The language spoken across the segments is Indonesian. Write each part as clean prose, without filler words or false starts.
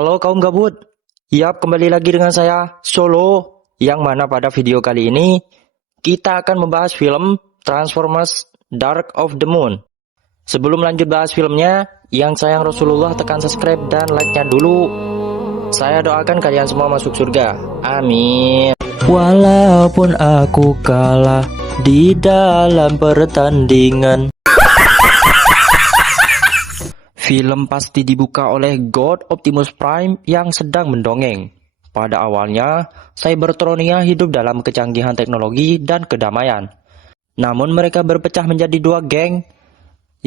Halo kaum gabut, yap kembali lagi dengan saya Solo, yang mana pada video kali ini kita akan membahas film Transformers Dark of the Moon. Sebelum lanjut bahas filmnya, yang sayang Rasulullah tekan subscribe dan like-nya dulu. Saya doakan kalian semua masuk surga, amin. Walaupun aku kalah di dalam pertandingan. Film pasti dibuka oleh God Optimus Prime yang sedang mendongeng. Pada awalnya, Cybertronia hidup dalam kecanggihan teknologi dan kedamaian. Namun mereka berpecah menjadi dua geng,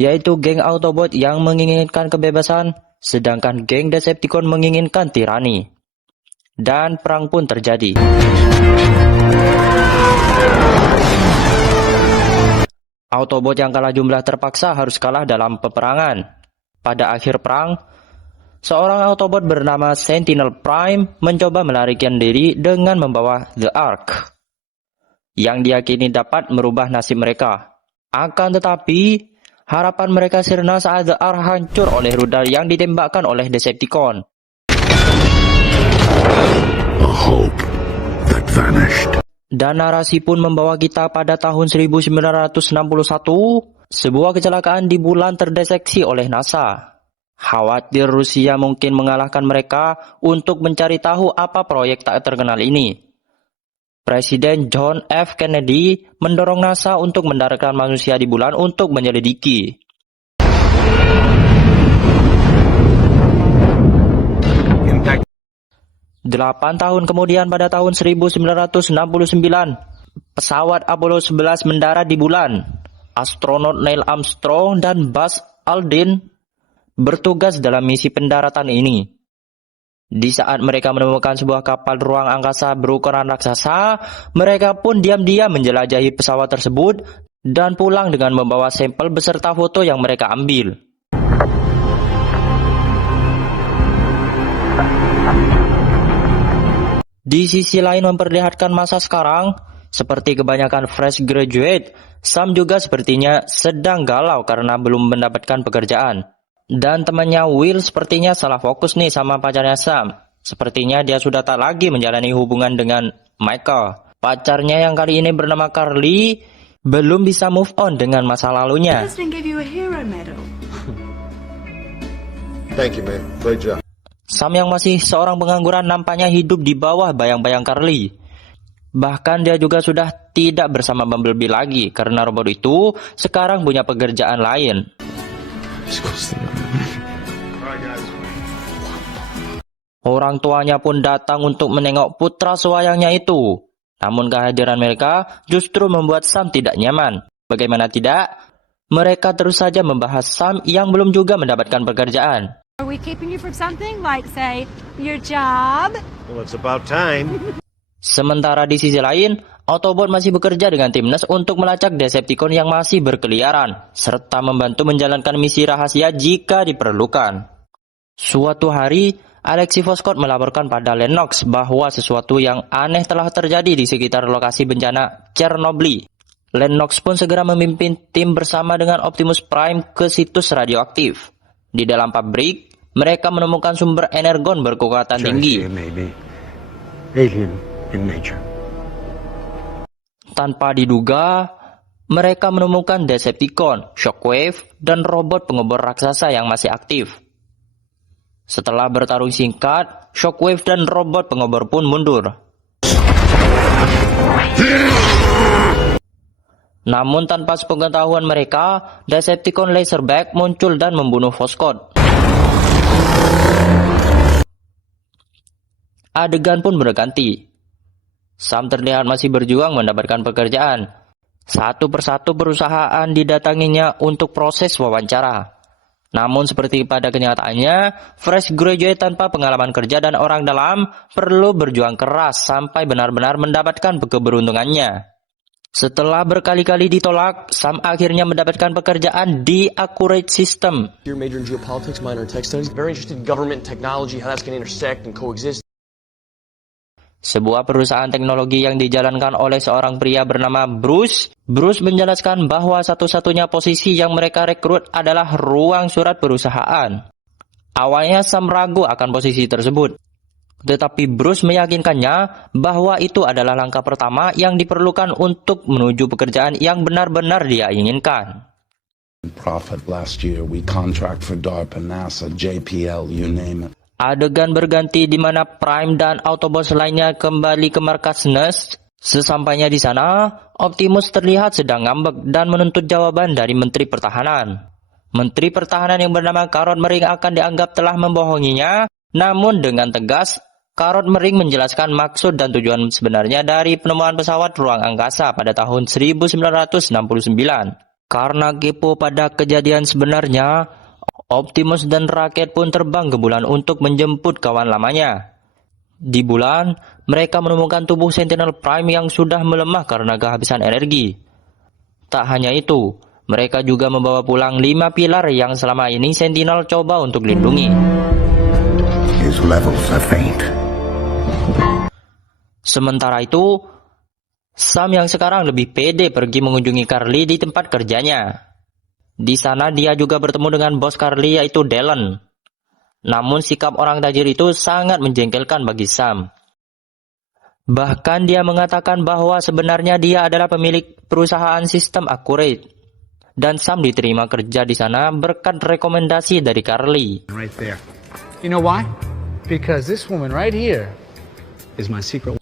yaitu geng Autobot yang menginginkan kebebasan, sedangkan geng Decepticon menginginkan tirani. Dan perang pun terjadi. Autobot yang kalah jumlah terpaksa harus kalah dalam peperangan. Pada akhir perang, seorang Autobot bernama Sentinel Prime mencoba melarikan diri dengan membawa The Ark, yang diyakini dapat merubah nasib mereka. Akan tetapi, harapan mereka sirna saat The Ark hancur oleh rudal yang ditembakkan oleh Decepticon. A hope that vanished. Dan narasi pun membawa kita pada tahun 1961, sebuah kecelakaan di bulan terdeteksi oleh NASA. Khawatir Rusia mungkin mengalahkan mereka untuk mencari tahu apa proyek tak terkenal ini. Presiden John F. Kennedy mendorong NASA untuk mendaratkan manusia di bulan untuk menyelidiki. Impact. 8 tahun kemudian pada tahun 1969, pesawat Apollo 11 mendarat di bulan. Astronot Neil Armstrong dan Buzz Aldrin bertugas dalam misi pendaratan ini. Di saat mereka menemukan sebuah kapal ruang angkasa berukuran raksasa, mereka pun diam-diam menjelajahi pesawat tersebut dan pulang dengan membawa sampel beserta foto yang mereka ambil. Di sisi lain memperlihatkan masa sekarang, seperti kebanyakan fresh graduate, Sam juga sepertinya sedang galau karena belum mendapatkan pekerjaan. Dan temannya Will sepertinya salah fokus nih sama pacarnya Sam. Sepertinya dia sudah tak lagi menjalani hubungan dengan Michael. Pacarnya yang kali ini bernama Carly belum bisa move on dengan masa lalunya. Thank you, man. Great job. Sam yang masih seorang pengangguran nampaknya hidup di bawah bayang-bayang Carly. Bahkan dia juga sudah tidak bersama Bumblebee lagi karena robot itu sekarang punya pekerjaan lain. Orang tuanya pun datang untuk menengok putra sebayangnya itu. Namun kehadiran mereka justru membuat Sam tidak nyaman. Bagaimana tidak, mereka terus saja membahas Sam yang belum juga mendapatkan pekerjaan. Are we keeping you from something like, say, your job? Well, it's about time. Sementara di sisi lain, Autobot masih bekerja dengan timnas untuk melacak Decepticon yang masih berkeliaran, serta membantu menjalankan misi rahasia jika diperlukan. Suatu hari, Alexi Voskhod melaporkan pada Lennox bahwa sesuatu yang aneh telah terjadi di sekitar lokasi bencana Chernobyl. Lennox pun segera memimpin tim bersama dengan Optimus Prime ke situs radioaktif. Di dalam pabrik, mereka menemukan sumber energon berkekuatan tinggi. Maybe alien in nature. Tanpa diduga, mereka menemukan Decepticon, Shockwave, dan robot pengobor raksasa yang masih aktif. Setelah bertarung singkat, Shockwave dan robot pengobor pun mundur. Namun tanpa sepengetahuan mereka, Decepticon Laserback muncul dan membunuh Voskhod. Adegan pun berganti. Sam terlihat masih berjuang mendapatkan pekerjaan. Satu persatu perusahaan didatanginya untuk proses wawancara. Namun seperti pada kenyataannya, fresh graduate tanpa pengalaman kerja dan orang dalam perlu berjuang keras sampai benar-benar mendapatkan keberuntungannya. Setelah berkali-kali ditolak, Sam akhirnya mendapatkan pekerjaan di Accurate System. You're major in geopolitics, minor in tech studies. Very interested in government and technology, how that's going to intersect and coexist. Sebuah perusahaan teknologi yang dijalankan oleh seorang pria bernama Bruce. Bruce menjelaskan bahwa satu-satunya posisi yang mereka rekrut adalah ruang surat perusahaan. Awalnya Sam ragu akan posisi tersebut, tetapi Bruce meyakinkannya bahwa itu adalah langkah pertama yang diperlukan untuk menuju pekerjaan yang benar-benar dia inginkan. Profit last year, we contract for DARPA, NASA, JPL, you name it. Adegan berganti di mana Prime dan Autobots lainnya kembali ke markas NERSC. Sesampainya di sana, Optimus terlihat sedang ngambek dan menuntut jawaban dari Menteri Pertahanan. Menteri Pertahanan yang bernama Carrot Mering akan dianggap telah membohonginya, namun dengan tegas, Carrot Mering menjelaskan maksud dan tujuan sebenarnya dari penemuan pesawat ruang angkasa pada tahun 1969. Karena kepo pada kejadian sebenarnya, Optimus dan Rocket pun terbang ke bulan untuk menjemput kawan lamanya. Di bulan, mereka menemukan tubuh Sentinel Prime yang sudah melemah karena kehabisan energi. Tak hanya itu, mereka juga membawa pulang 5 pilar yang selama ini Sentinel coba untuk lindungi. His levels are faint. Sementara itu, Sam yang sekarang lebih pede pergi mengunjungi Carly di tempat kerjanya. Di sana dia juga bertemu dengan bos Carly yaitu Dallon. Namun sikap orang tajir itu sangat menjengkelkan bagi Sam. Bahkan dia mengatakan bahwa sebenarnya dia adalah pemilik perusahaan sistem Accurate. Dan Sam diterima kerja di sana berkat rekomendasi dari Carly. Right there. You know why? Because this woman right here is my secret.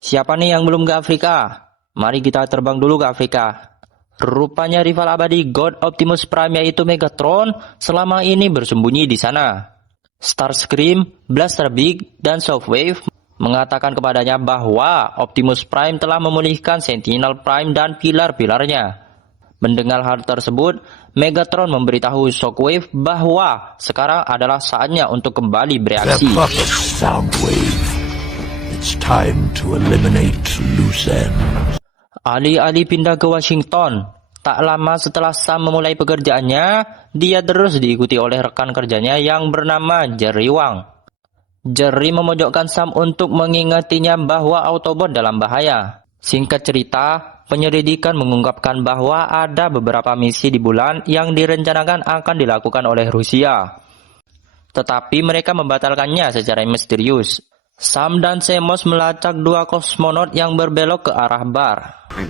Siapa nih yang belum ke Afrika? Mari kita terbang dulu ke Afrika. Rupanya rival abadi God Optimus Prime yaitu Megatron selama ini bersembunyi di sana. Starscream, Blaster Big, dan Shockwave mengatakan kepadanya bahwa Optimus Prime telah memulihkan Sentinel Prime dan pilar-pilarnya. Mendengar hal tersebut, Megatron memberitahu Shockwave bahwa sekarang adalah saatnya untuk kembali bereaksi. Soundwave. It's time to eliminate loose ends. Alih-alih pindah ke Washington, tak lama setelah Sam memulai pekerjaannya, dia terus diikuti oleh rekan kerjanya yang bernama Jerry Wang. Jerry memojokkan Sam untuk mengingatinya bahwa Autobot dalam bahaya. Singkat cerita, penyelidikan mengungkapkan bahwa ada beberapa misi di bulan yang direncanakan akan dilakukan oleh Rusia. Tetapi mereka membatalkannya secara misterius. Sam dan Semos melacak 2 kosmonot yang berbelok ke arah bar.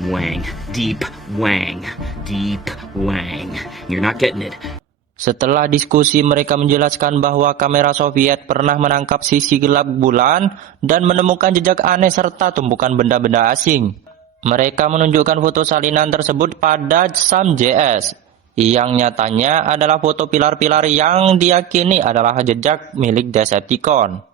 Wang, deep Wang, deep Wang. You're not getting it. Setelah diskusi, mereka menjelaskan bahwa kamera Soviet pernah menangkap sisi gelap bulan dan menemukan jejak aneh serta tumpukan benda-benda asing. Mereka menunjukkan foto salinan tersebut pada Sam JS, yang nyatanya adalah foto pilar-pilar yang diyakini adalah jejak milik Decepticon.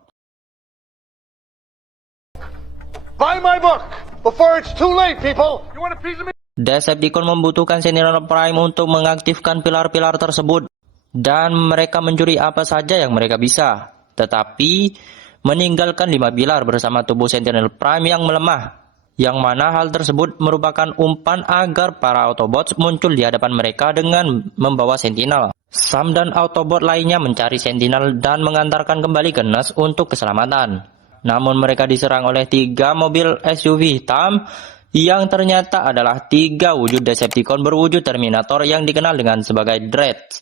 Buy my book before it's too late, people. You want a piece of me? Decepticon membutuhkan Sentinel Prime untuk mengaktifkan pilar-pilar tersebut, dan mereka mencuri apa saja yang mereka bisa, tetapi meninggalkan 5 pilar bersama tubuh Sentinel Prime yang melemah, yang mana hal tersebut merupakan umpan agar para Autobots muncul di hadapan mereka dengan membawa Sentinel. Sam dan Autobot lainnya mencari Sentinel dan mengantarkan kembali ke NERSC untuk keselamatan. Namun mereka diserang oleh 3 mobil SUV hitam yang ternyata adalah 3 wujud Decepticon berwujud Terminator yang dikenal dengan sebagai Dread.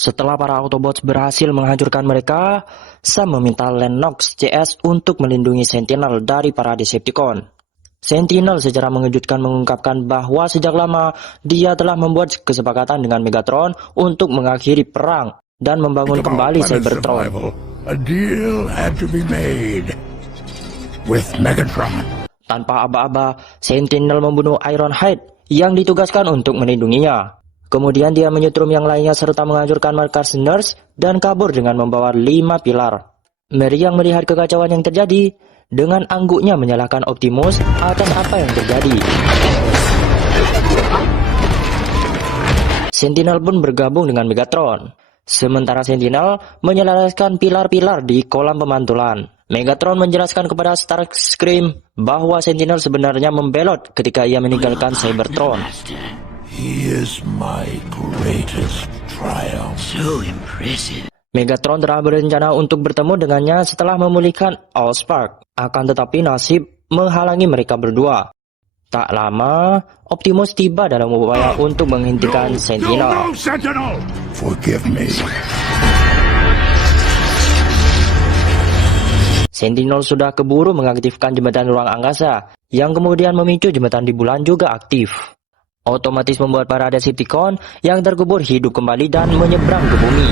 Setelah para Autobots berhasil menghancurkan mereka, Sam meminta Lennox CS untuk melindungi Sentinel dari para Decepticon. Sentinel secara mengejutkan mengungkapkan bahwa sejak lama dia telah membuat kesepakatan dengan Megatron untuk mengakhiri perang dan membangun kembali Cybertron. A deal had to be made with Megatron. Tanpa aba-aba, Sentinel membunuh Ironhide yang ditugaskan untuk melindunginya. Kemudian dia menyetrum yang lainnya serta menghancurkan markas NERSC dan kabur dengan membawa 5 pilar. Mary yang melihat kekacauan yang terjadi, dengan angguknya menyalahkan Optimus atas apa yang terjadi. Sentinel pun bergabung dengan Megatron. Sementara Sentinel menyelesaikan pilar-pilar di kolam pemantulan. Megatron menjelaskan kepada Starscream bahwa Sentinel sebenarnya membelot ketika ia meninggalkan Cybertron. He is my greatest triumph. So impressive. Megatron telah berencana untuk bertemu dengannya setelah memulihkan Allspark. Akan tetapi nasib menghalangi mereka berdua. Tak lama, Optimus tiba dalam upaya untuk menghentikan Sentinel. Sentinel! Forgive me. Sentinel sudah keburu mengaktifkan jembatan ruang angkasa, yang kemudian memicu jembatan di bulan juga aktif. Otomatis membuat para Decepticon yang terkubur hidup kembali dan menyeberang ke bumi.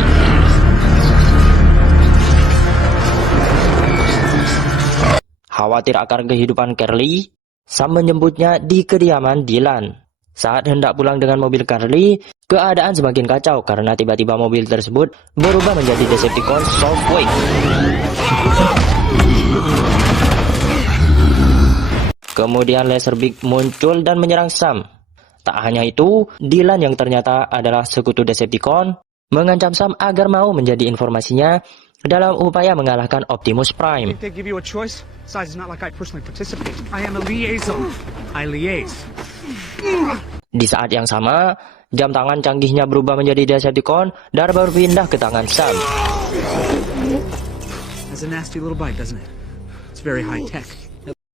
Khawatir akan kehidupan Carly, Sam menjemputnya di kediaman Dylan. Saat hendak pulang dengan mobil Carly, keadaan semakin kacau karena tiba-tiba mobil tersebut berubah menjadi Decepticon Shockwave. Kemudian Laserbeak muncul dan menyerang Sam. Tak hanya itu, Dylan yang ternyata adalah sekutu Decepticon mengancam Sam agar mau menjadi informasinya dalam upaya mengalahkan Optimus Prime. They give you a choice. Besides, it's not like I personally participate. I am a liaison. I liaise. Di saat yang sama, jam tangan canggihnya berubah menjadi Decepticon dan berpindah ke tangan Sam. Has a nasty little bite, doesn't it? It's very high tech.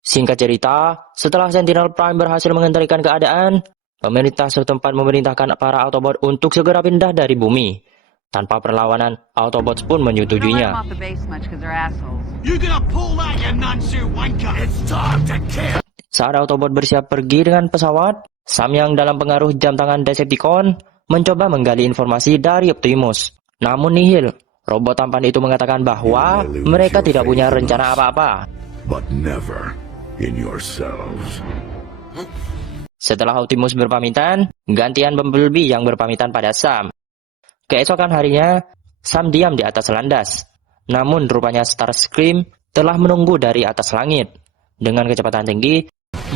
Singkat cerita, setelah Sentinel Prime berhasil mengendalikan keadaan, pemerintah setempat memerintahkan para Autobot untuk segera pindah dari bumi. Tanpa perlawanan, Autobots pun Don't let them menyetujuinya. off the base much because they're assholes. Saat Autobot bersiap pergi dengan pesawat, Sam yang dalam pengaruh jam tangan Decepticon mencoba menggali informasi dari Optimus. Namun nihil, robot tampan itu mengatakan bahwa mereka tidak punya rencana apa-apa. But never in yourselves. Setelah Optimus berpamitan, gantian Bumblebee yang berpamitan pada Sam. Keesokan harinya, Sam diam di atas landas. Namun rupanya Starscream telah menunggu dari atas langit. Dengan kecepatan tinggi,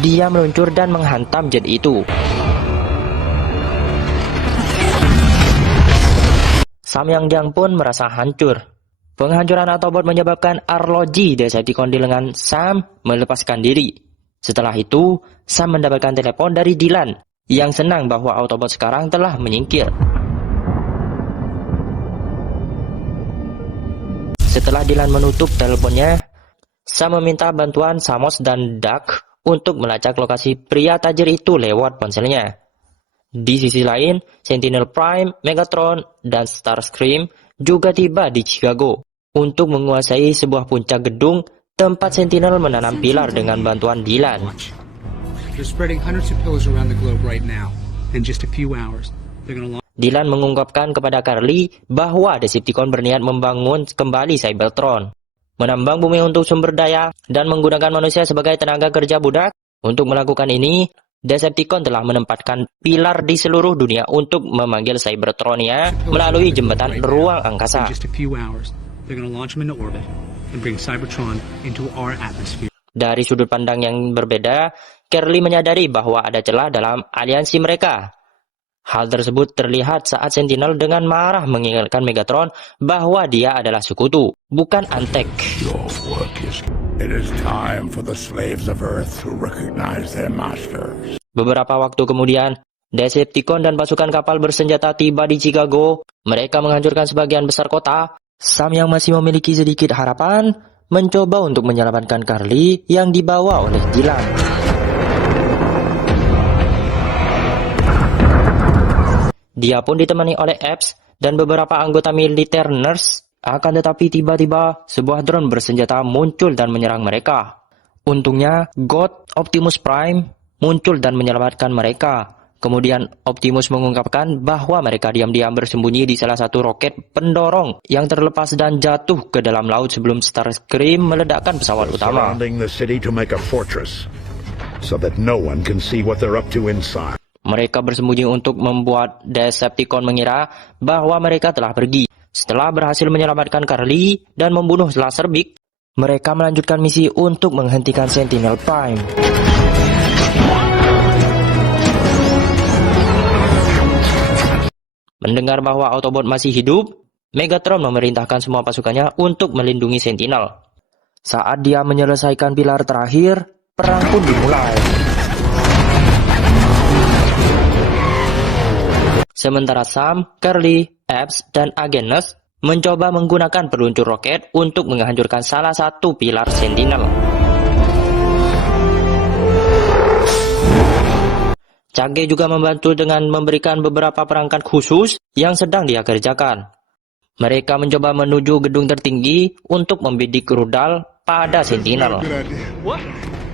dia meluncur dan menghantam jet itu. Sam yang diam pun merasa hancur. Penghancuran Autobot menyebabkan arloji Decepticon di lengan Sam melepaskan diri. Setelah itu, Sam mendapatkan telepon dari Dylan yang senang bahwa Autobot sekarang telah menyingkir. Setelah Dylan menutup teleponnya, Sam meminta bantuan Samus dan Duck untuk melacak lokasi pria tajir itu lewat ponselnya. Di sisi lain, Sentinel Prime, Megatron, dan Starscream juga tiba di Chicago untuk menguasai sebuah puncak gedung tempat Sentinel menanam pilar dengan bantuan Dylan. They're spreading hundreds of pillars around the globe right now. In just a few hours, they're gonna launch. Dylan mengungkapkan kepada Carly bahwa Decepticon berniat membangun kembali Cybertron, menambang bumi untuk sumber daya, dan menggunakan manusia sebagai tenaga kerja budak. Untuk melakukan ini, Decepticon telah menempatkan pilar di seluruh dunia untuk memanggil Cybertronia melalui jembatan ruang angkasa. In just a few hours, they're gonna launch them into orbit and bring Cybertron into our atmosphere. Dari sudut pandang yang berbeda, Carly menyadari bahwa ada celah dalam aliansi mereka. Hal tersebut terlihat saat Sentinel dengan marah mengingatkan Megatron bahwa dia adalah sekutu, bukan antek. Your work is... It is time for the slaves of Earth to recognize their masters. Beberapa waktu kemudian, Decepticon dan pasukan kapal bersenjata tiba di Chicago. Mereka menghancurkan sebagian besar kota. Sam yang masih memiliki sedikit harapan, mencoba untuk menyelamatkan Carly yang dibawa oleh Dylan. Dia pun ditemani oleh Epps dan beberapa anggota militer NERS. Akan tetapi tiba-tiba sebuah drone bersenjata muncul dan menyerang mereka. Untungnya, God Optimus Prime muncul dan menyelamatkan mereka. Kemudian Optimus mengungkapkan bahwa mereka diam-diam bersembunyi di salah satu roket pendorong yang terlepas dan jatuh ke dalam laut sebelum Starscream meledakkan pesawat utama. Surrounding the city to make a fortress, so that no one can see what they're up to inside. Mereka bersembunyi untuk membuat Decepticon mengira bahwa mereka telah pergi. Setelah berhasil menyelamatkan Carly dan membunuh Laserbeak, mereka melanjutkan misi untuk menghentikan Sentinel Prime. Mendengar bahwa Autobot masih hidup, Megatron memerintahkan semua pasukannya untuk melindungi Sentinel. Saat dia menyelesaikan pilar terakhir, perang pun dimulai. Sementara Sam, Carly, Epps, dan Agnes mencoba menggunakan peluncur roket untuk menghancurkan salah satu pilar Sentinel. Cage juga membantu dengan memberikan beberapa perangkat khusus yang sedang dia kerjakan. Mereka mencoba menuju gedung tertinggi untuk membidik rudal pada Sentinel. What?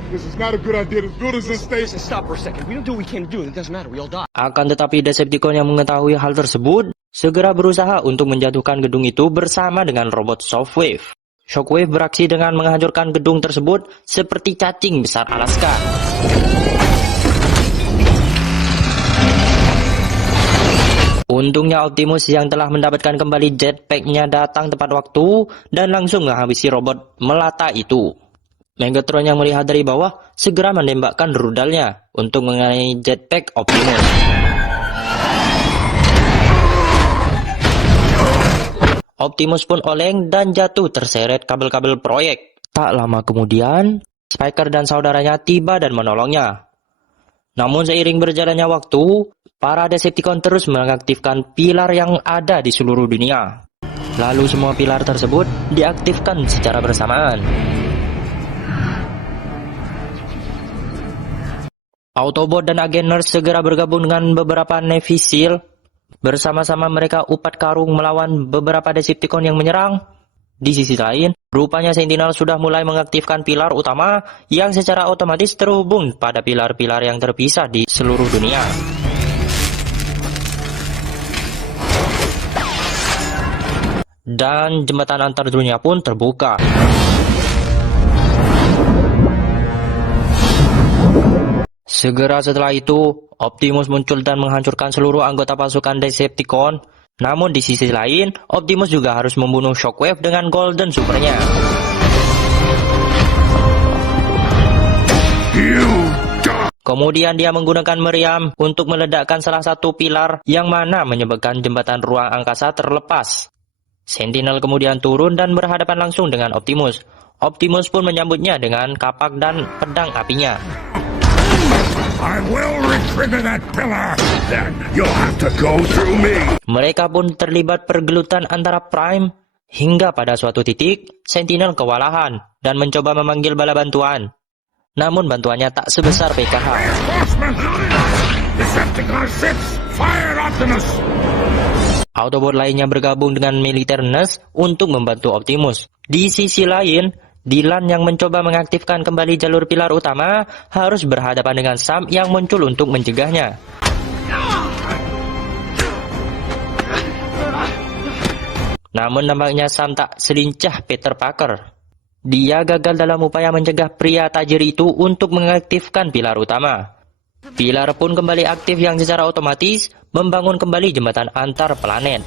This is not a good idea. As good as this station. Stop for a second. We don't do what we can do. It doesn't matter. We all die. Akan tetapi Decepticon yang mengetahui hal tersebut segera berusaha untuk menjatuhkan gedung itu bersama dengan robot Shockwave. Shockwave beraksi dengan menghancurkan gedung tersebut seperti cacing besar Alaska. Untungnya Optimus yang telah mendapatkan kembali jetpack-nya datang tepat waktu dan langsung menghabisi robot melata itu. Megatron yang melihat dari bawah segera menembakkan rudalnya untuk mengenai jetpack Optimus. Optimus pun oleng dan jatuh terseret kabel-kabel proyek. Tak lama kemudian, Spiker dan saudaranya tiba dan menolongnya. Namun seiring berjalannya waktu, para Decepticon terus mengaktifkan pilar yang ada di seluruh dunia. Lalu semua pilar tersebut diaktifkan secara bersamaan. Autobot dan agen Nurse segera bergabung dengan beberapa Navy SEAL. Bersama-sama mereka upat karung melawan beberapa Decepticon yang menyerang. Di sisi lain, rupanya Sentinel sudah mulai mengaktifkan pilar utama yang secara otomatis terhubung pada pilar-pilar yang terpisah di seluruh dunia. Dan jembatan antar dunia pun terbuka. Segera setelah itu, Optimus muncul dan menghancurkan seluruh anggota pasukan Decepticon. Namun di sisi lain, Optimus juga harus membunuh Shockwave dengan Golden Supernya. Kemudian dia menggunakan meriam untuk meledakkan salah satu pilar yang mana menyebabkan jembatan ruang angkasa terlepas. Sentinel kemudian turun dan berhadapan langsung dengan Optimus. Optimus pun menyambutnya dengan kapak dan pedang apinya. I will retrigger that pillar. Then you'll have to go through me. Mereka pun terlibat pergelutan antara Prime hingga pada suatu titik Sentinel kewalahan dan mencoba memanggil bala bantuan. Namun bantuannya tak sebesar PKH. Decepticon 6, fire Optimus. Autobot lainnya bergabung dengan militer Nurse untuk membantu Optimus. Di sisi lain, Dylan yang mencoba mengaktifkan kembali jalur pilar utama harus berhadapan dengan Sam yang muncul untuk mencegahnya. Namun nampaknya Sam tak selincah Peter Parker. Dia gagal dalam upaya mencegah pria tajir itu untuk mengaktifkan pilar utama. Pilar pun kembali aktif yang secara otomatis membangun kembali jembatan antar planet.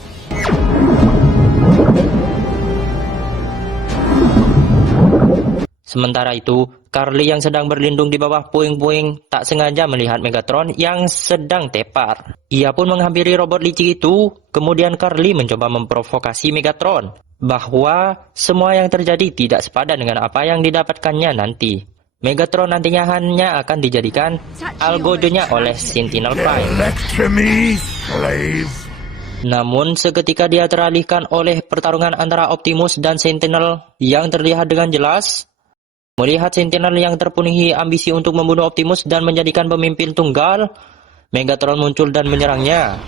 Sementara itu, Carly yang sedang berlindung di bawah puing-puing tak sengaja melihat Megatron yang sedang tepar. Ia pun menghampiri robot licik itu, kemudian Carly mencoba memprovokasi Megatron bahwa semua yang terjadi tidak sepadan dengan apa yang didapatkannya nanti. Megatron nantinya hanya akan dijadikan algojonya oleh Sentinel Prime. Lecture me, slave. Namun seketika dia teralihkan oleh pertarungan antara Optimus dan Sentinel yang terlihat dengan jelas. Melihat Sentinel yang terpenuhi ambisi untuk membunuh Optimus dan menjadikan pemimpin tunggal, Megatron muncul dan menyerangnya.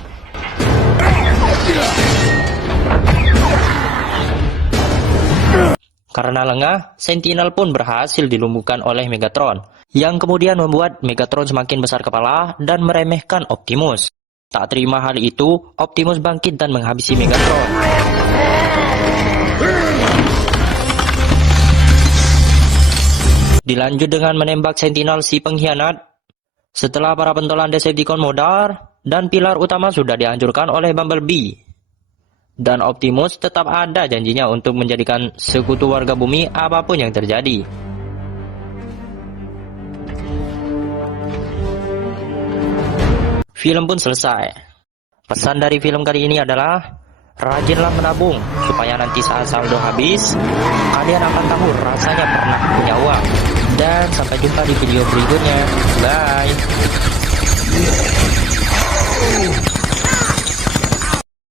Karena lengah, Sentinel pun berhasil dilumpuhkan oleh Megatron, yang kemudian membuat Megatron semakin besar kepala dan meremehkan Optimus. Tak terima hal itu, Optimus bangkit dan menghabisi Megatron. Dilanjut dengan menembak Sentinel si pengkhianat. Setelah para pentolan Decepticon modar dan pilar utama sudah dihancurkan oleh Bumblebee. Dan Optimus tetap ada janjinya untuk menjadikan sekutu warga bumi apapun yang terjadi. Film pun selesai. Pesan dari film kali ini adalah rajinlah menabung supaya nanti saat saldo habis kalian akan tahu rasanya pernah punya uang. Dan sampai jumpa di video berikutnya. Bye.